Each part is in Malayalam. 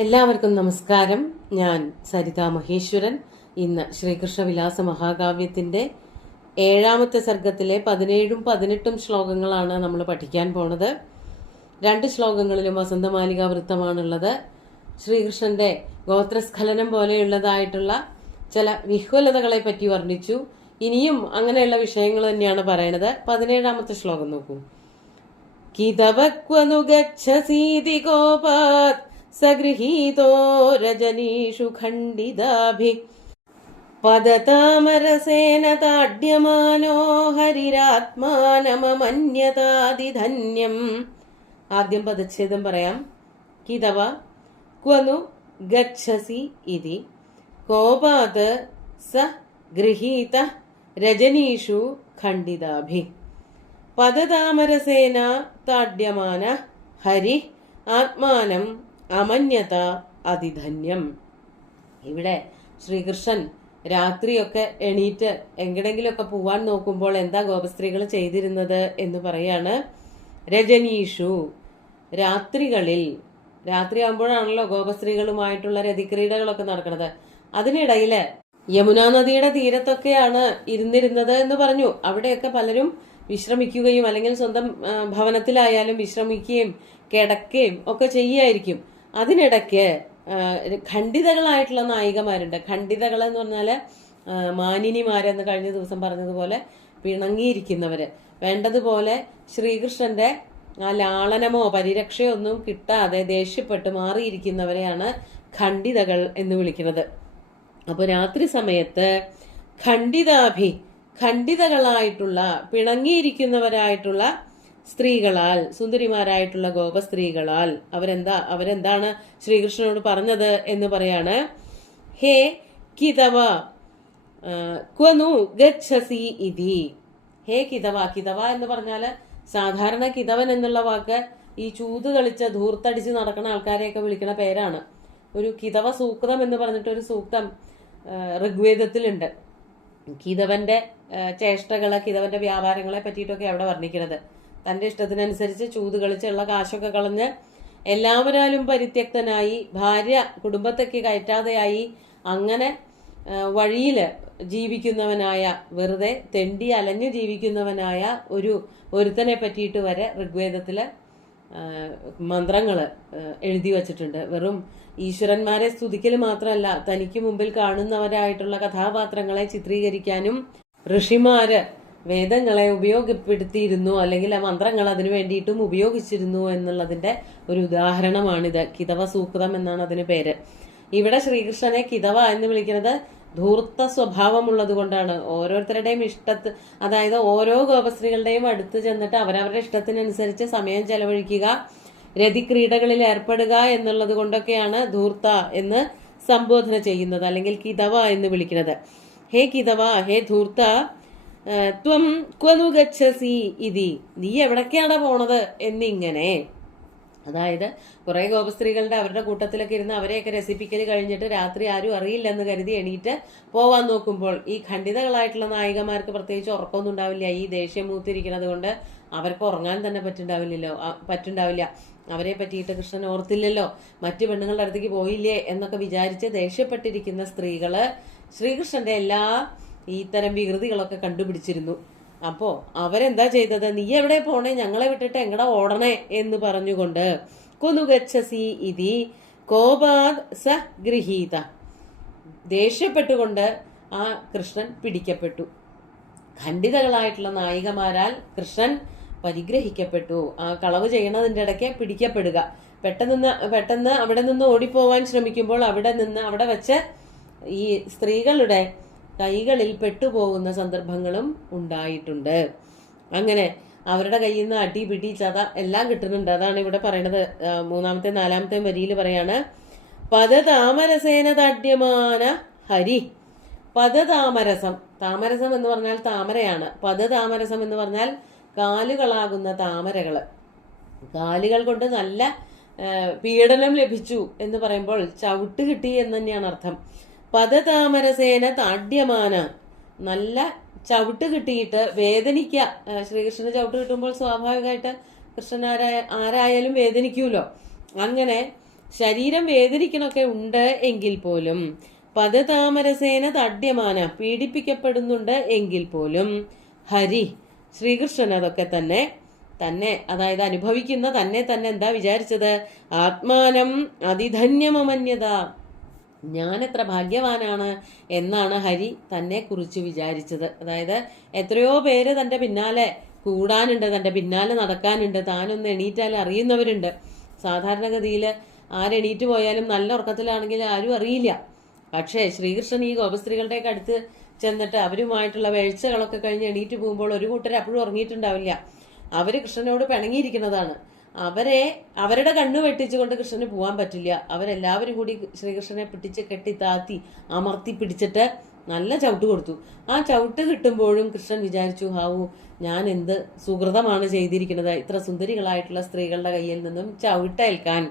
എല്ലാവർക്കും നമസ്കാരം. ഞാൻ സരിത മഹേശ്വരൻ. ഇന്ന് ശ്രീകൃഷ്ണവിലാസ മഹാകാവ്യത്തിന്റെ 7ാമത്തെ സർഗത്തിലെ 17ഉം 18ഉം ശ്ലോകങ്ങളാണ് നമ്മൾ പഠിക്കാൻ പോണത്. 2 ശ്ലോകങ്ങളിലും വസന്തമാലിക വൃത്തമാണുള്ളത്. ശ്രീകൃഷ്ണന്റെ ഗോത്രസ്ഖലനം പോലെയുള്ളതായിട്ടുള്ള ചില വിഹ്വലതകളെ പറ്റി വർണ്ണിച്ചു. ഇനിയും അങ്ങനെയുള്ള വിഷയങ്ങൾ തന്നെയാണ് പറയണത്. 17ാമത്തെ ശ്ലോകം നോക്കൂ. കിതവക്വനുഗച്ഛസീതി കോപാത് സഗൃഹീതോ രജനീഷു ഖണ്ഡിതാഭി പദതാമരസേന താഡ്യമാനോ ഹരിരാത്മാനമമന്യതാതിധന്യം. ആദ്യം പദച്ഛേദം പറയാം. കിതവ ക്വനു ഗച്ഛസി ഇതി കോപാത് സ ഗൃഹീത രജനീഷു ഖണ്ഡിതാഭി പദതാമരസേന താഡ്യമാന ഹരി ആത്മാനം അമന്യത അതിധന്യം. ഇവിടെ ശ്രീകൃഷ്ണൻ രാത്രിയൊക്കെ എണീറ്റ് എങ്ങടെങ്കിലുമൊക്കെ പോവാൻ നോക്കുമ്പോൾ എന്താ ഗോപസ്ത്രീകൾ ചെയ്തിരുന്നത് എന്ന് പറയാണ്. രജനീഷു, രാത്രികളിൽ, രാത്രിയാകുമ്പോഴാണല്ലോ ഗോപസ്ത്രീകളുമായിട്ടുള്ള രതിക്രീഡകളൊക്കെ നടക്കുന്നത്. അതിനിടയില് യമുനാ നദിയുടെ തീരത്തൊക്കെയാണ് ഇരുന്നിരുന്നത് എന്ന് പറഞ്ഞു. അവിടെയൊക്കെ പലരും വിശ്രമിക്കുകയും അല്ലെങ്കിൽ സ്വന്തം ഭവനത്തിലായാലും വിശ്രമിക്കുകയും കിടക്കുകയും ഒക്കെ ചെയ്യായിരിക്കും. അതിനിടയ്ക്ക് ഖണ്ഡിതകളായിട്ടുള്ള നായികമാരുണ്ട്. ഖണ്ഡിതകൾ എന്ന് പറഞ്ഞാല് മാനിനിമാരെന്ന് കഴിഞ്ഞ ദിവസം പറഞ്ഞതുപോലെ പിണങ്ങിയിരിക്കുന്നവര്, വേണ്ടതുപോലെ ശ്രീകൃഷ്ണന്റെ ആ ലാളനമോ പരിരക്ഷയോ ഒന്നും കിട്ടാതെ ദേഷ്യപ്പെട്ട് മാറിയിരിക്കുന്നവരെയാണ് ഖണ്ഡിതകൾ എന്ന് വിളിക്കുന്നത്. അപ്പൊ രാത്രി സമയത്ത് ഖണ്ഡിതാഭി, ഖണ്ഡിതകളായിട്ടുള്ള പിണങ്ങിയിരിക്കുന്നവരായിട്ടുള്ള സ്ത്രീകളാൽ, സുന്ദരിമാരായിട്ടുള്ള ഗോപസ്ത്രീകളാൽ അവരെന്താണ് ശ്രീകൃഷ്ണനോട് പറഞ്ഞത് എന്ന് പറയാണ്. ഹേ കിതവ ക്വനു ഗച്ഛസി ഇതി. ഹേ കിതവ. കിതവ എന്ന് പറഞ്ഞാല് സാധാരണ കിതവൻ എന്നുള്ള വാക്ക് ഈ ചൂത് കളിച്ച് ധൂർത്തടിച്ച് നടക്കുന്ന ആൾക്കാരെയൊക്കെ വിളിക്കുന്ന പേരാണ്. ഒരു കിതവ സൂക്തം എന്ന് പറഞ്ഞിട്ടൊരു സൂക്തം ഋഗ്വേദത്തിലുണ്ട്. കിതവന്റെ ചേഷ്ടകള്, കിതവന്റെ വ്യാപാരങ്ങളെ പറ്റിയിട്ടൊക്കെ അവിടെ വർണ്ണിക്കുന്നത്. തന്റെ ഇഷ്ടത്തിനനുസരിച്ച് ചൂത് കളിച്ചുള്ള കാശൊക്കെ കളഞ്ഞ് എല്ലാവരാലും പരിത്യക്തനായി, ഭാര്യ കുടുംബത്തേക്ക് കയറ്റാതെയായി, അങ്ങനെ വഴിയില് ജീവിക്കുന്നവനായ, വെറുതെ തെണ്ടി അലഞ്ഞു ജീവിക്കുന്നവനായ ഒരുത്തനെ പറ്റിയിട്ട് വരെ ഋഗ്വേദത്തില് മന്ത്രങ്ങള് എഴുതി വച്ചിട്ടുണ്ട്. വെറും ഈശ്വരന്മാരെ സ്തുതിക്കൽ മാത്രമല്ല, തനിക്ക് മുമ്പിൽ കാണുന്നവരായിട്ടുള്ള കഥാപാത്രങ്ങളെ ചിത്രീകരിക്കാനും ഋഷിമാര് വേദങ്ങളെ ഉപയോഗപ്പെടുത്തിയിരുന്നു, അല്ലെങ്കിൽ ആ മന്ത്രങ്ങൾ അതിനു വേണ്ടിയിട്ടും ഉപയോഗിച്ചിരുന്നു എന്നുള്ളതിന്റെ ഒരു ഉദാഹരണമാണിത്. കിതവ സൂക്തം എന്നാണ് അതിന് പേര്. ഇവിടെ ശ്രീകൃഷ്ണനെ കിതവ എന്ന് വിളിക്കുന്നത് ധൂർത്ത സ്വഭാവമുള്ളത് കൊണ്ടാണ്. ഓരോരുത്തരുടെയും അതായത് ഓരോ ഗോപസ്ത്രീകളുടെയും അടുത്ത് ചെന്നിട്ട് അവരവരുടെ ഇഷ്ടത്തിനനുസരിച്ച് സമയം ചെലവഴിക്കുക, രതിക്രീഡകളിൽ ഏർപ്പെടുക എന്നുള്ളത് കൊണ്ടൊക്കെയാണ് ധൂർത്ത എന്ന് സംബോധന ചെയ്യുന്നത്, അല്ലെങ്കിൽ കിതവ എന്ന് വിളിക്കുന്നത്. ഹേ കിതവ, ഹേ ധൂർത്ത, ത്വം ക്വനു ഗച്ഛസി ഇതി, നീ എവിടൊക്കെയാണ് പോണത് എന്നിങ്ങനെ. അതായത് കുറെ ഗോപസ്ത്രീകളുടെ അവരുടെ കൂട്ടത്തിലൊക്കെ ഇരുന്ന് അവരെയൊക്കെ രസിപ്പിക്കൽ കഴിഞ്ഞിട്ട് രാത്രി ആരും അറിയില്ലെന്ന് കരുതി എണീറ്റ് പോവാൻ നോക്കുമ്പോൾ ഈ ഖണ്ഡിതകളായിട്ടുള്ള നായികമാർക്ക് പ്രത്യേകിച്ച് ഉറക്കമൊന്നും ഉണ്ടാവില്ല. ഈ ദേഷ്യം മൂത്തിരിക്കുന്നത് കൊണ്ട് അവർക്ക് ഉറങ്ങാൻ തന്നെ പറ്റുണ്ടാവില്ല. അവരെ പറ്റിയിട്ട് കൃഷ്ണൻ ഓർത്തില്ലല്ലോ, മറ്റു പെണ്ണുങ്ങളുടെ അടുത്തേക്ക് പോയില്ലേ എന്നൊക്കെ വിചാരിച്ച് ദേഷ്യപ്പെട്ടിരിക്കുന്ന സ്ത്രീകള് ശ്രീകൃഷ്ണന്റെ എല്ലാ ഇത്തരം വികൃതികളൊക്കെ കണ്ടുപിടിച്ചിരുന്നു. അപ്പോ അവരെന്താ ചെയ്തത്? നീ എവിടെ പോണേ, ഞങ്ങളെ വിട്ടിട്ട് എങ്ങടെ ഓടണേ എന്ന് പറഞ്ഞുകൊണ്ട് കൊനുഗച്ഛസി ഇതി കോപാത് സ ഗൃഹീത, ദേഷ്യപ്പെട്ടുകൊണ്ട് ആ കൃഷ്ണൻ പിടിക്കപ്പെട്ടു. ഖണ്ഡിതകളായിട്ടുള്ള നായികമാരാൽ കൃഷ്ണൻ പരിഗ്രഹിക്കപ്പെട്ടു. ആ കളവ് ചെയ്യണതിന്റെ ഇടയ്ക്ക് പിടിക്കപ്പെടുക, പെട്ടെന്ന് അവിടെ നിന്ന് ഓടിപ്പോവാൻ ശ്രമിക്കുമ്പോൾ അവിടെ വെച്ച് ഈ സ്ത്രീകളുടെ കൈകളിൽ പെട്ടുപോകുന്ന സന്ദർഭങ്ങളും ഉണ്ടായിട്ടുണ്ട്. അങ്ങനെ അവരുടെ കയ്യിൽ നിന്ന് അടി പിടി ചത എല്ലാം കിട്ടുന്നുണ്ട്. അതാണ് ഇവിടെ പറയണത്. 3ാമത്തെ 4ാമത്തെ വരിയിൽ പറയാണ്, പദതാമരസേന താഡ്യമാന ഹരി. പദതാമരസം, താമരസം എന്ന് പറഞ്ഞാൽ താമരയാണ്. പദതാമരസം എന്ന് പറഞ്ഞാൽ കാലുകളാകുന്ന താമരകള്. കാലുകൾ കൊണ്ട് നല്ല പീഡനം ലഭിച്ചു എന്ന് പറയുമ്പോൾ ചവിട്ട് കിട്ടി എന്ന് തന്നെയാണ് അർത്ഥം. പദതാമരസേന താഡ്യമാന, നല്ല ചവിട്ട് കിട്ടിയിട്ട് വേദനിക്കുക. ശ്രീകൃഷ്ണന് ചവിട്ട് കിട്ടുമ്പോൾ സ്വാഭാവികമായിട്ട് കൃഷ്ണൻ ആരായാലും വേദനിക്കൂലോ. അങ്ങനെ ശരീരം വേദനിക്കണൊക്കെ ഉണ്ട് എങ്കിൽ പോലും, പദതാമരസേന തഡ്യമാന പീഡിപ്പിക്കപ്പെടുന്നുണ്ട് എങ്കിൽ പോലും, ഹരി ശ്രീകൃഷ്ണൻ അതൊക്കെ തന്നെ അതായത് അനുഭവിക്കുന്ന തന്നെ എന്താ വിചാരിച്ചത്? ആത്മാനം അതിധന്യമമന്യത, ഞാൻ എത്ര ഭാഗ്യവാനാണ് എന്നാണ് ഹരി തന്നെ കുറിച്ച് വിചാരിച്ചത്. അതായത് എത്രയോ പേര് തൻ്റെ പിന്നാലെ കൂടാനുണ്ട്, തൻ്റെ പിന്നാലെ നടക്കാനുണ്ട്, താനൊന്ന് എണീറ്റാൽ അറിയുന്നവരുണ്ട്. സാധാരണഗതിയിൽ ആരെണീറ്റ് പോയാലും നല്ല ഉറക്കത്തിലാണെങ്കിൽ ആരും അറിയില്ല. പക്ഷേ ശ്രീകൃഷ്ണൻ ഈ ഗോപസ്ത്രീകളുടെയൊക്കെ അടുത്ത് ചെന്നിട്ട് അവരുമായിട്ടുള്ള വേഴ്ചകളൊക്കെ കഴിഞ്ഞ് എണീറ്റ് പോകുമ്പോൾ ഒരു കൂട്ടർ അപ്പോഴും ഉറങ്ങിയിട്ടുണ്ടാവില്ല. അവര് കൃഷ്ണനോട് പിണങ്ങിയിരിക്കുന്നതാണ്. അവരുടെ കണ്ണു വെട്ടിച്ചുകൊണ്ട് കൃഷ്ണന് പോകാൻ പറ്റില്ല. അവരെല്ലാവരും കൂടി ശ്രീകൃഷ്ണനെ പിടിച്ച് കെട്ടിത്താത്തി അമർത്തി പിടിച്ചിട്ട് നല്ല ചവിട്ട് കൊടുത്തു. ആ ചവിട്ട് കിട്ടുമ്പോഴും കൃഷ്ണൻ വിചാരിച്ചു, ഹാവു ഞാൻ എന്ത് സുഹൃതമാണ് ചെയ്തിരിക്കുന്നത്, ഇത്ര സുന്ദരികളായിട്ടുള്ള സ്ത്രീകളുടെ കയ്യിൽ നിന്നും ചവിട്ടേൽക്കാൻ.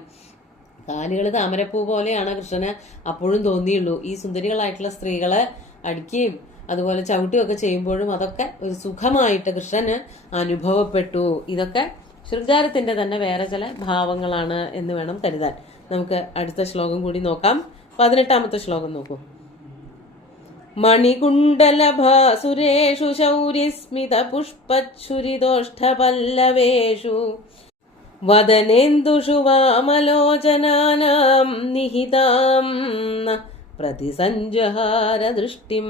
കാലുകൾ താമരപ്പൂ പോലെയാണ് കൃഷ്ണന് അപ്പോഴും തോന്നിയുള്ളൂ. ഈ സുന്ദരികളായിട്ടുള്ള സ്ത്രീകളെ അടിക്കുകയും അതുപോലെ ചവിട്ടുകയൊക്കെ ചെയ്യുമ്പോഴും അതൊക്കെ ഒരു സുഖമായിട്ട് കൃഷ്ണന് അനുഭവപ്പെട്ടു. ഇതൊക്കെ ശൃംഗാരത്തിന്റെ തന്നെ വേറെ ചില ഭാവങ്ങളാണ് എന്ന് വേണം കരുതാൻ. നമുക്ക് അടുത്ത ശ്ലോകം കൂടി നോക്കാം. 18ാമത്തെ ശ്ലോകം നോക്കൂ. മണികുണ്ടലഭാസുരേഷു ശൗര്യസ്മിത പുഷ്പച്ഛുരിതോഷ്ഠപല്ലവേഷു വദനേന്ദുഷു വാമലോചനാനാം നിഹിതാം പ്രതിസഞ്ജഹാര ദൃഷ്ടിം.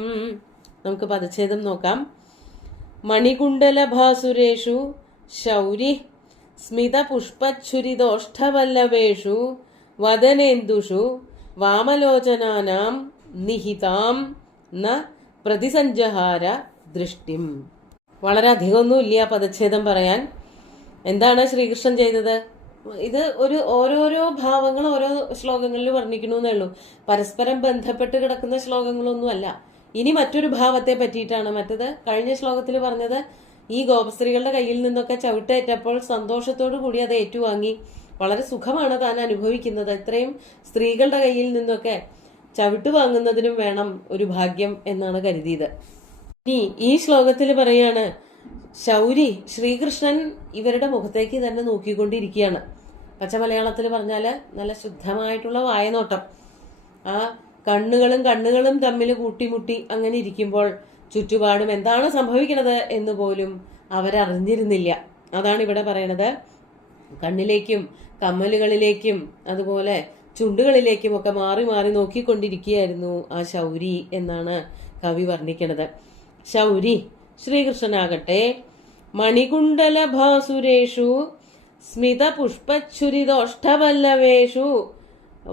നമുക്ക് പദച്ഛേദം നോക്കാം. മണികുണ്ടലഭാസുരേഷു ശൗരി സ്മിത പുഷ്പച്ഛുരിതോഷ്ഠപല്ലവേഷു വദനേന്ദുഷു വാമലോചനാനാം നിഹിതാം ന പ്രതിസഞ്ജഹാര ദൃഷ്ടിം. വളരെ അധികമൊന്നുമില്ല പദച്ഛേദം പറയാൻ. എന്താണ് ശ്രീകൃഷ്ണൻ ചെയ്തത്? ഇത് ഓരോരോ ഭാവങ്ങൾ ഓരോ ശ്ലോകങ്ങളിൽ വർണ്ണിക്കണമെന്നേ ഉള്ളൂ. പരസ്പരം ബന്ധപ്പെട്ട് കിടക്കുന്ന ശ്ലോകങ്ങളൊന്നുമല്ല. ഇനി മറ്റൊരു ഭാവത്തെ പറ്റിയിട്ടാണ്. മറ്റത് കഴിഞ്ഞ ശ്ലോകത്തിൽ പറഞ്ഞത് ഈ ഗോപസ്ത്രീകളുടെ കയ്യിൽ നിന്നൊക്കെ ചവിട്ടേറ്റപ്പോൾ സന്തോഷത്തോടു കൂടി അത് ഏറ്റുവാങ്ങി. വളരെ സുഖമാണ് താൻ അനുഭവിക്കുന്നത്. ഇത്രയും സ്ത്രീകളുടെ കയ്യിൽ നിന്നൊക്കെ ചവിട്ട് വാങ്ങുന്നതിനും വേണം ഒരു ഭാഗ്യം എന്നാണ് കരുതിയത്. ഇനി ഈ ശ്ലോകത്തിൽ പറയാണ്, ശൗരി ശ്രീകൃഷ്ണൻ ഇവരുടെ മുഖത്തേക്ക് തന്നെ നോക്കിക്കൊണ്ടിരിക്കുകയാണ്. പച്ച മലയാളത്തിൽ പറഞ്ഞാൽ നല്ല ശുദ്ധമായിട്ടുള്ള വായനോട്ടം. ആ കണ്ണുകളും തമ്മിൽ കൂട്ടിമുട്ടി അങ്ങനെ ഇരിക്കുമ്പോൾ ചുറ്റുപാടും എന്താണ് സംഭവിക്കുന്നത് എന്ന് പോലും അവരറിഞ്ഞിരുന്നില്ല. അതാണ് ഇവിടെ പറയണത്. കണ്ണിലേക്കും കമ്മലുകളിലേക്കും അതുപോലെ ചുണ്ടുകളിലേക്കും ഒക്കെ മാറി മാറി നോക്കിക്കൊണ്ടിരിക്കുകയായിരുന്നു ആ ശൗരി എന്നാണ് കവി വർണ്ണിക്കണത്. ശൗരി ശ്രീകൃഷ്ണനാകട്ടെ മണികുണ്ടലഭാസുരേഷു സ്മിത പുഷ്പച്ഛുരിതോഷ്ഠപല്ലവേഷു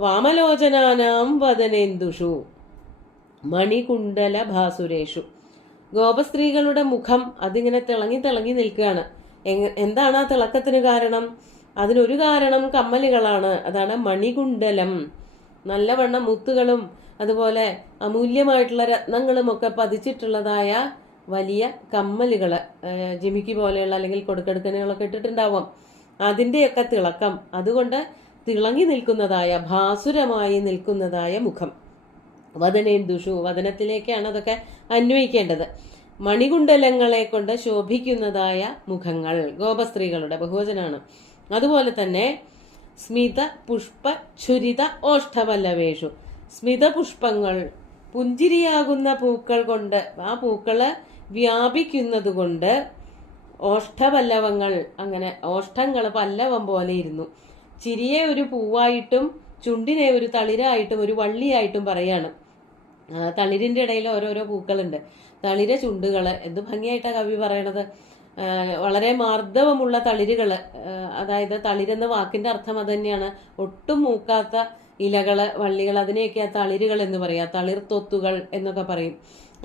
വാമലോചനാനാം വദനേന്ദുഷു. മണികുണ്ടലഭാസുരേഷു, ഗോപസ്ത്രീകളുടെ മുഖം അതിങ്ങനെ തിളങ്ങി നിൽക്കുകയാണ്. എന്താണ് ആ തിളക്കത്തിന് കാരണം? അതിനൊരു കാരണം കമ്മലുകളാണ്. അതാണ് മണികുണ്ടലം. നല്ലവണ്ണം മുത്തുകളും അതുപോലെ അമൂല്യമായിട്ടുള്ള രത്നങ്ങളും ഒക്കെ പതിച്ചിട്ടുള്ളതായ വലിയ കമ്മലുകള്, ജിമിക്കി പോലെയുള്ള അല്ലെങ്കിൽ കൊടുക്കെടുക്കനുകളൊക്കെ ഇട്ടിട്ടുണ്ടാവാം. അതിൻ്റെയൊക്കെ തിളക്കം, അതുകൊണ്ട് തിളങ്ങി നിൽക്കുന്നതായ ഭാസുരമായി നിൽക്കുന്നതായ മുഖം. വദനേന്ദുഷു, വദനത്തിലേക്കാണ് അതൊക്കെ അന്വയിക്കേണ്ടത്. മണികുണ്ടലങ്ങളെ കൊണ്ട് ശോഭിക്കുന്നതായ മുഖങ്ങൾ, ഗോപസ്ത്രീകളുടെ ബഹുവചനാണ്. അതുപോലെ തന്നെ സ്മിത പുഷ്പ ഛുരിത ഓഷ്ഠപല്ലവേഷു, സ്മിത പുഷ്പങ്ങൾ, പുഞ്ചിരിയാകുന്ന പൂക്കൾ കൊണ്ട്, ആ പൂക്കള് വ്യാപിക്കുന്നത് കൊണ്ട് ഓഷ്ഠപല്ലവങ്ങൾ, അങ്ങനെ ഓഷ്ഠങ്ങൾ പല്ലവം പോലെ ഇരുന്നു. ചിരിയെ ഒരു പൂവായിട്ടും ചുണ്ടിനെ ഒരു തളിരായിട്ടും ഒരു വള്ളിയായിട്ടും പറയാണ്. തളിരിന്റെ ഇടയിൽ ഓരോരോ പൂക്കളുണ്ട്. തളിര ചുണ്ടുകള്, എന്ത് ഭംഗിയായിട്ടാണ് കവി പറയണത്. വളരെ മാർദ്ദവമുള്ള തളിരുകള്, അതായത് തളിരെന്ന വാക്കിന്റെ അർത്ഥം അത് തന്നെയാണ്. ഒട്ടും മൂക്കാത്ത ഇലകള്, വള്ളികൾ, അതിനെയൊക്കെ തളിരുകൾ എന്ന് പറയാം. തളിർത്തൊത്തുകൾ എന്നൊക്കെ പറയും.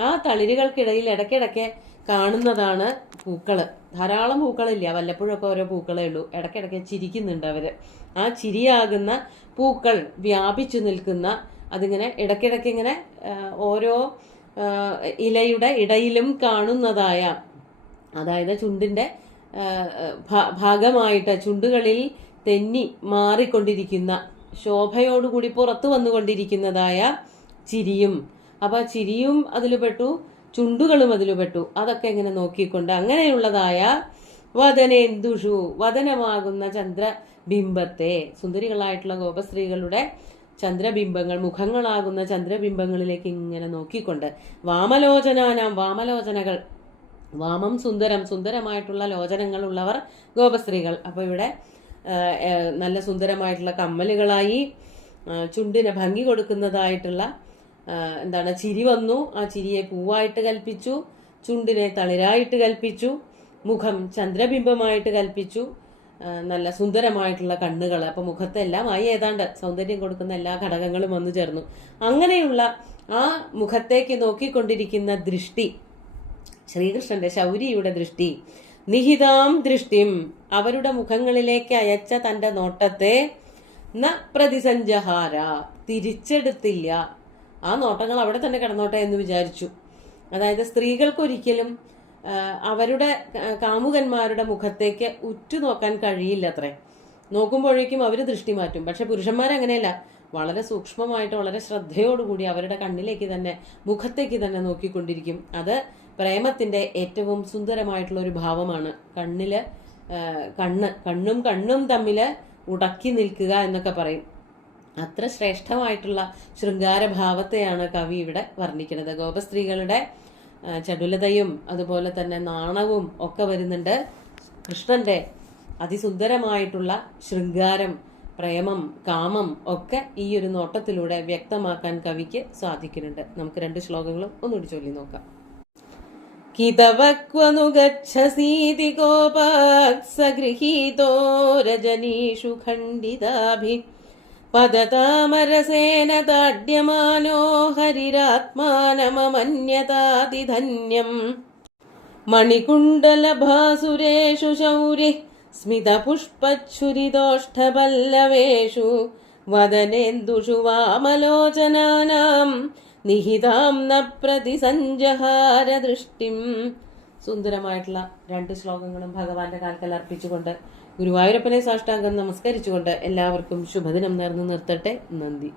ആ തളിരുകൾക്കിടയിൽ ഇടയ്ക്കിടയ്ക്ക് കാണുന്നതാണ് പൂക്കള്. ധാരാളം പൂക്കളില്ല, വല്ലപ്പോഴൊക്കെ ഓരോ പൂക്കളേ ഉള്ളൂ. ഇടയ്ക്കിടയ്ക്ക് ചിരിക്കുന്നുണ്ട് അവര്. ആ ചിരിയാകുന്ന പൂക്കൾ വ്യാപിച്ചു നിൽക്കുന്ന, അതിങ്ങനെ ഇടയ്ക്കിടയ്ക്ക് ഇങ്ങനെ ഓരോ ഇലയുടെ ഇടയിലും കാണുന്നതായ, അതായത് ചുണ്ടിന്റെ ഭാഗമായിട്ട് ചുണ്ടുകളിൽ തെന്നി മാറിക്കൊണ്ടിരിക്കുന്ന, ശോഭയോടുകൂടി പുറത്തു വന്നുകൊണ്ടിരിക്കുന്നതായ ചിരിയും. അപ്പൊ ചിരിയും അതിൽ പെട്ടു, ചുണ്ടുകളും അതിൽ പെട്ടു. അതൊക്കെ ഇങ്ങനെ നോക്കിക്കൊണ്ട് അങ്ങനെയുള്ളതായ വദനേന്ദുഷു, വദനമാകുന്ന ചന്ദ്ര ബിംബത്തെ, സുന്ദരികളായിട്ടുള്ള ഗോപസ്ത്രീകളുടെ ചന്ദ്രബിംബങ്ങൾ, മുഖങ്ങളാകുന്ന ചന്ദ്രബിംബങ്ങളിലേക്ക് ഇങ്ങനെ നോക്കിക്കൊണ്ട്, വാമലോചനാനാം, വാമലോചനകൾ, വാമം സുന്ദരം, സുന്ദരമായിട്ടുള്ള ലോചനങ്ങളുള്ളവർ ഗോപസ്ത്രീകൾ. അപ്പോൾ ഇവിടെ നല്ല സുന്ദരമായിട്ടുള്ള കമ്മലുകളായി, ചുണ്ടിന് ഭംഗി കൊടുക്കുന്നതായിട്ടുള്ള എന്താണ് ചിരി വന്നു. ആ ചിരിയെ പൂവായിട്ട് കൽപ്പിച്ചു, ചുണ്ടിനെ തളിരായിട്ട് കൽപ്പിച്ചു, മുഖം ചന്ദ്രബിംബമായിട്ട് കൽപ്പിച്ചു, നല്ല സുന്ദരമായിട്ടുള്ള കണ്ണുകൾ. അപ്പൊ മുഖത്തെല്ലാമായി ഏതാണ്ട് സൗന്ദര്യം കൊടുക്കുന്ന എല്ലാ ഘടകങ്ങളും വന്നു ചേർന്നു. അങ്ങനെയുള്ള ആ മുഖത്തേക്ക് നോക്കിക്കൊണ്ടിരിക്കുന്ന ദൃഷ്ടി, ശ്രീകൃഷ്ണന്റെ ശൗരിയുടെ ദൃഷ്ടി, നിഹിതാം ദൃഷ്ടിം, അവരുടെ മുഖങ്ങളിലേക്ക് അയച്ച തന്റെ നോട്ടത്തെ ന പ്രതിസഞ്ചഹാര, തിരിച്ചെടുത്തില്ല. ആ നോട്ടങ്ങൾ അവിടെ തന്നെ കിടന്നോട്ടെ എന്ന് വിചാരിച്ചു. അതായത് സ്ത്രീകൾക്കൊരിക്കലും അവരുടെ കാമുകന്മാരുടെ മുഖത്തേക്ക് ഉറ്റുനോക്കാൻ കഴിയില്ല അത്രേ. നോക്കുമ്പോഴേക്കും അവർ ദൃഷ്ടി മാറ്റും. പക്ഷെ പുരുഷന്മാരങ്ങനെയല്ല, വളരെ സൂക്ഷ്മമായിട്ട് വളരെ ശ്രദ്ധയോടുകൂടി അവരുടെ കണ്ണിലേക്ക് തന്നെ, മുഖത്തേക്ക് തന്നെ നോക്കിക്കൊണ്ടിരിക്കും. അത് പ്രേമത്തിന്റെ ഏറ്റവും സുന്ദരമായിട്ടുള്ള ഒരു ഭാവമാണ്. കണ്ണും കണ്ണും തമ്മില് ഉടക്കി നിൽക്കുക എന്നൊക്കെ പറയും. അത്ര ശ്രേഷ്ഠമായിട്ടുള്ള ശൃംഗാരഭാവത്തെയാണ് കവി ഇവിടെ വർണ്ണിക്കുന്നത്. ഗോപസ്ത്രീകളുടെ ചടുലതയും അതുപോലെ തന്നെ നാണവും ഒക്കെ വരുന്നുണ്ട്. കൃഷ്ണന്റെ അതിസുന്ദരമായിട്ടുള്ള ശൃംഗാരം, പ്രേമം, കാമം ഒക്കെ ഈ ഒരു നോട്ടത്തിലൂടെ വ്യക്തമാക്കാൻ കവിക്ക് സാധിക്കുന്നുണ്ട്. നമുക്ക് 2 ശ്ലോകങ്ങളും ഒന്നുകൂടി ചൊല്ലി നോക്കാം. കിതവക്വനുഗച്ഛസീതി കോപാത്സഗൃഹീതോ രജനീഷു ഖണ്ഡിതാഭി പദതാമരസേന താഡ്യമാനോ ഹരിരാത്മാനമമന്യതാതിധന്യം മണികുണ്ടലഭാസുരേഷു ശൗരിഃ സ്മിതപുഷ്പച്ഛുരിതോഷ്ഠപല്ലവേഷു വദനേന്ദുഷു വാമലോചനാനാം നിഹിതാം ന പ്രതിസഞ്ചഹാര ദൃഷ്ടിം. സുന്ദരമായിട്ടുള്ള 2 ശ്ലോകങ്ങളും ഭഗവാന്റെ കാൽക്കൽ അർപ്പിച്ചുകൊണ്ട്, ഗുരുവായൂരപ്പനെ സാഷ്ടാംഗം നമസ്കരിച്ചുകൊണ്ട് എല്ലാവർക്കും ശുഭദിനം നേർന്നു നിർത്തട്ടെ. നന്ദി.